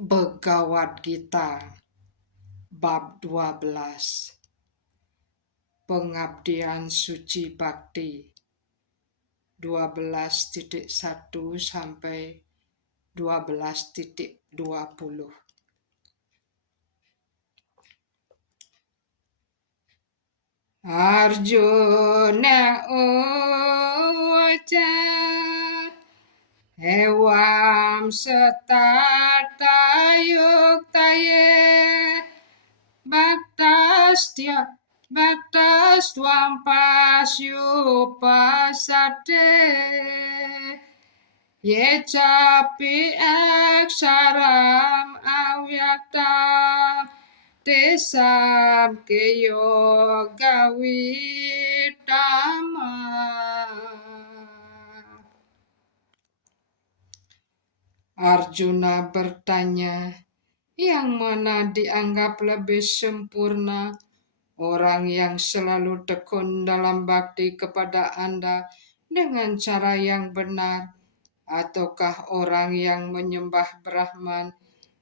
Bhagavad Gita bab 12 Pengabdian Suci Bhakti 12.1 sampai 12.20. Arjuna uwaca ewam setata yuktaye Baktas twampasyupasate ye capi aksaram avyaktam tesam ke yoga widama. Arjuna bertanya, yang mana dianggap lebih sempurna? Orang yang selalu tekun dalam bakti kepada Anda dengan cara yang benar, ataukah orang yang menyembah Brahman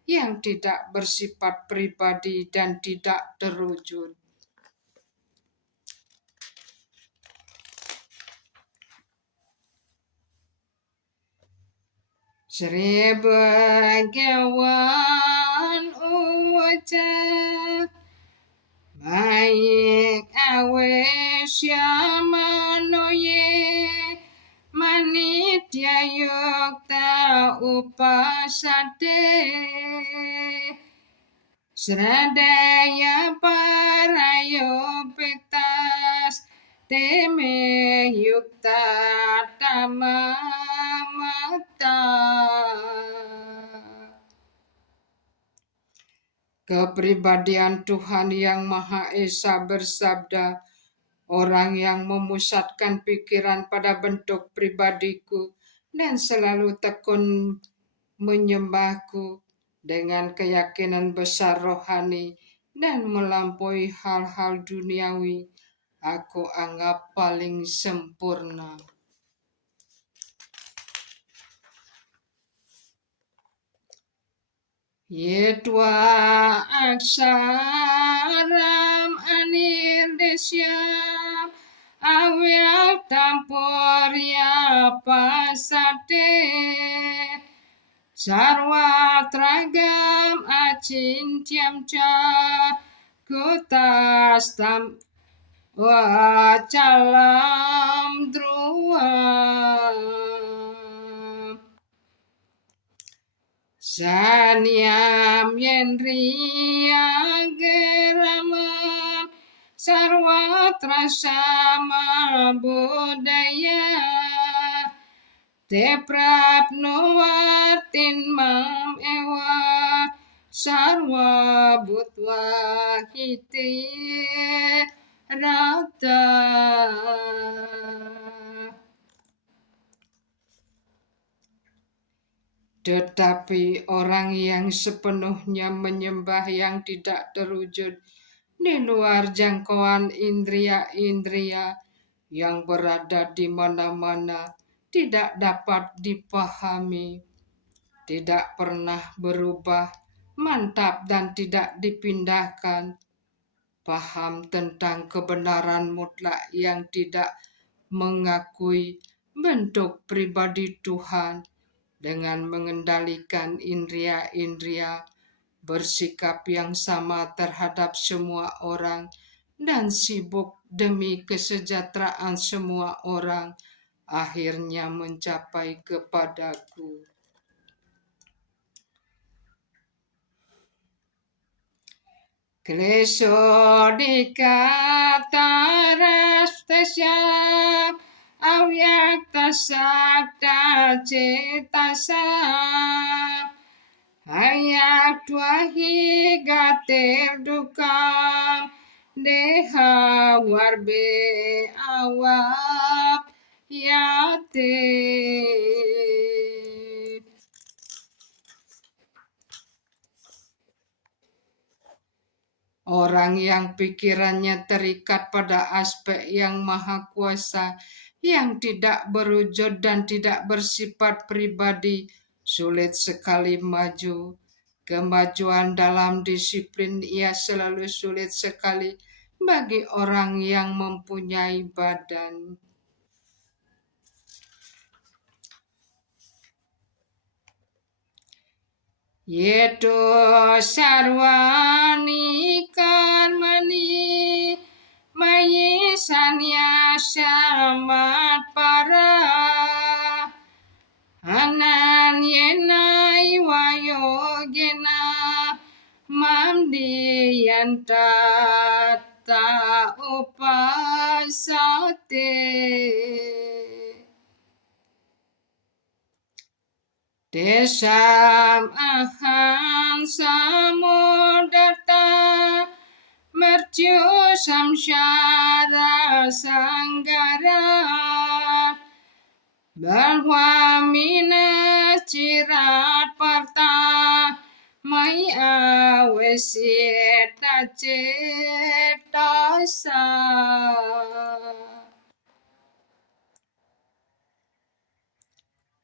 yang tidak bersifat pribadi dan tidak terwujud? Sri Bhagawan uwaca baik awesyamanoye manitya yukta upasate sradaya parayo petas teme yukta tamamata. Kepribadian Tuhan Yang Maha Esa bersabda, orang yang memusatkan pikiran pada bentuk pribadiku dan selalu tekun menyembahku dengan keyakinan besar rohani dan melampaui hal-hal duniawi, aku anggap paling sempurna. Yetwa aksaram anirdesyam avyaktam paryapasate sarvatragam acintyam ca kutastam vacalam dhruvam. Sanyam yendriya geramam sarvatra sama budaya te prapnuvartin mam ewa sarva bhutva hiti rata. Tetapi orang yang sepenuhnya menyembah yang tidak terwujud di luar jangkauan indria-indria yang berada di mana-mana tidak dapat dipahami, tidak pernah berubah, mantap dan tidak dipindahkan. Paham tentang kebenaran mutlak yang tidak mengakui bentuk pribadi Tuhan, dengan mengendalikan indria-indria, bersikap yang sama terhadap semua orang, dan sibuk demi kesejahteraan semua orang, akhirnya mencapai kepadaku. Klesho dikatarastasyam avyakta sakta cetasa ayaktvahi gater dukam deha warbe awap yate. Orang yang pikirannya terikat pada aspek yang maha kuasa, yang tidak berwujud dan tidak bersifat pribadi, sulit sekali maju, Kemajuan dalam disiplin ia selalu sulit sekali bagi orang yang mempunyai badan. Yeto sarwani karmani mayisanya syamat para anan yenai wayogena mamdi yantata upasate. Desam ahan samudata mercu samsyara sanggara bahwa mina cirat parta mai awesita cetasa.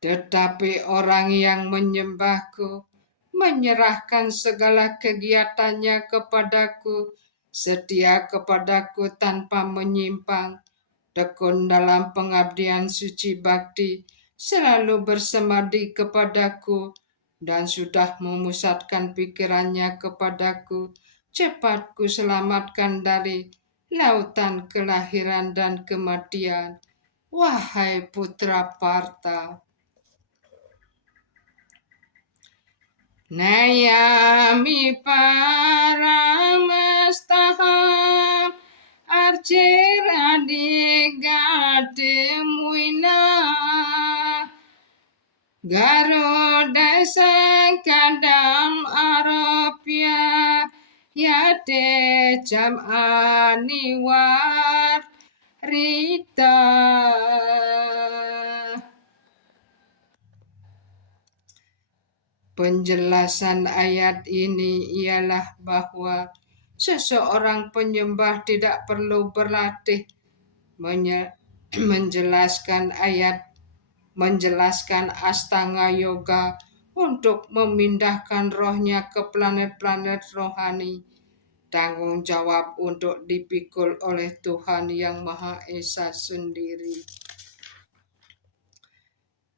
Tetapi orang yang menyembahku menyerahkan segala kegiatannya kepadaku, setia kepadaku tanpa menyimpang, tekun dalam pengabdian suci bakti, selalu bersemadi kepadaku, dan sudah memusatkan pikirannya kepadaku, cepat ku selamatkan dari lautan kelahiran dan kematian. Wahai putra Parta, Nayami paramastaham archer adigatemuina Garuda sakadam arapya yate jam aniwar rita. Penjelasan ayat ini ialah bahwa seseorang penyembah tidak perlu berlatih menjelaskan astanga yoga untuk memindahkan rohnya ke planet-planet rohani. Tanggung jawab untuk dipikul oleh Tuhan Yang Maha Esa sendiri.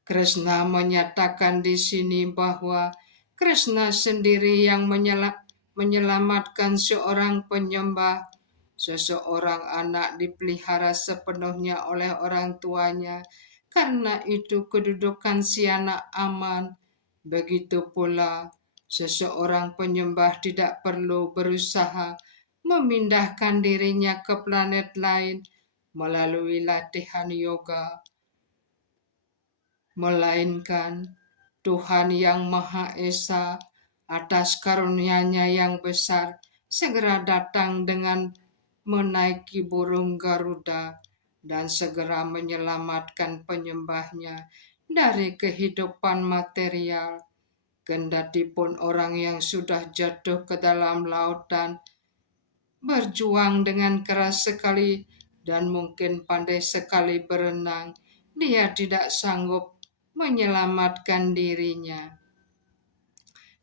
Krishna menyatakan di sini bahwa Krishna sendiri yang menyelamatkan seorang penyembah. Seseorang anak dipelihara sepenuhnya oleh orang tuanya. Karena itu kedudukan si anak aman. Begitu pula seseorang penyembah tidak perlu berusaha memindahkan dirinya ke planet lain melalui latihan yoga, melainkan Tuhan Yang Maha Esa atas karunia-Nya yang besar segera datang dengan menaiki burung Garuda dan segera menyelamatkan penyembahnya dari kehidupan material. Kendati pun orang yang sudah jatuh ke dalam lautan berjuang dengan keras sekali dan mungkin pandai sekali berenang, dia tidak sanggup menyelamatkan dirinya.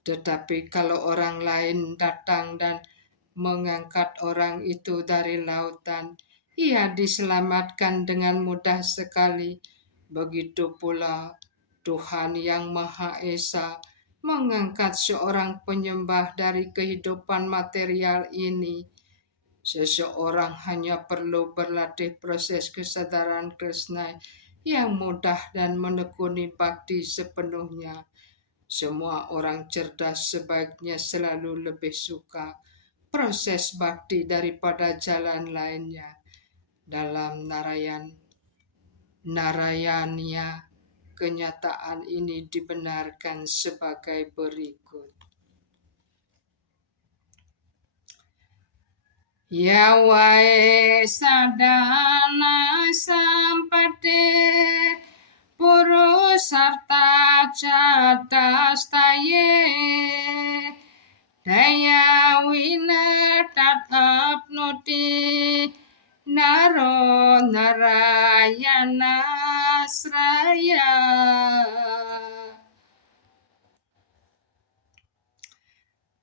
Tetapi kalau orang lain datang dan mengangkat orang itu dari lautan, ia diselamatkan dengan mudah sekali. Begitu pula Tuhan Yang Maha Esa mengangkat seorang penyembah dari kehidupan material ini. Seseorang hanya perlu berlatih proses kesadaran Krishna yang mudah dan menekuni bakti sepenuhnya. Semua orang cerdas sebaiknya selalu lebih suka proses bakti daripada jalan lainnya. Dalam Narayanya, kenyataan ini dibenarkan sebagai berikut. Yawae sadana sampate purusarta catastaye daya wina tat apnoti naro narayana sraya.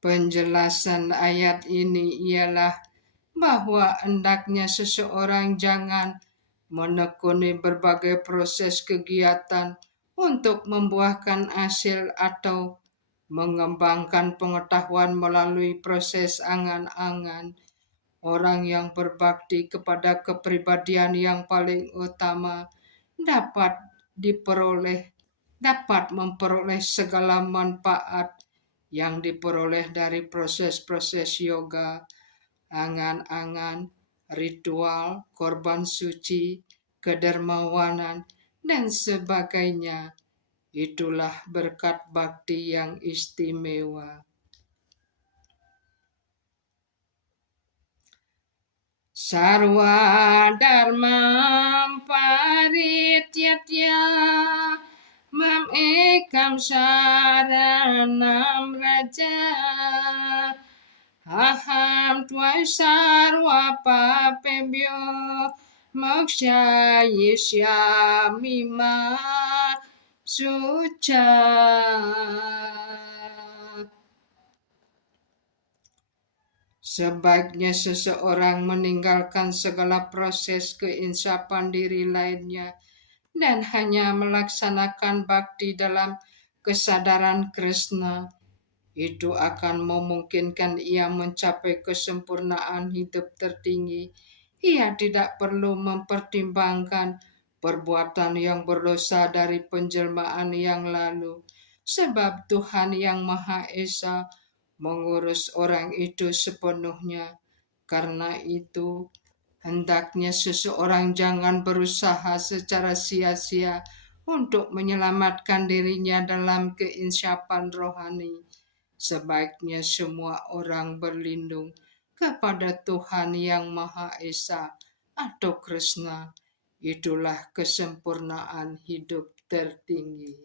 Penjelasan ayat ini ialah bahwa hendaknya seseorang jangan menekuni berbagai proses kegiatan untuk membuahkan hasil atau mengembangkan pengetahuan melalui proses angan-angan. Orang yang berbakti kepada kepribadian yang paling utama dapat diperoleh dapat memperoleh segala manfaat yang diperoleh dari proses-proses yoga, angan-angan, ritual, korban suci, kedermawanan, dan sebagainya. Itulah berkat bakti yang istimewa. Sarwa dharma parityatya mam ekam saranam raja aham tvai sarva papebhyo mokshayishyami ma suca. Sebaiknya seseorang meninggalkan segala proses keinsapan diri lainnya dan hanya melaksanakan bakti dalam kesadaran Krishna. Itu akan memungkinkan ia mencapai kesempurnaan hidup tertinggi. Ia tidak perlu mempertimbangkan perbuatan yang berdosa dari penjelmaan yang lalu, sebab Tuhan yang Maha Esa mengurus orang itu sepenuhnya. Karena itu, hendaknya seseorang jangan berusaha secara sia-sia untuk menyelamatkan dirinya dalam keinsapan rohani. Sebaiknya semua orang berlindung kepada Tuhan yang Maha Esa atau Krishna. Itulah kesempurnaan hidup tertinggi.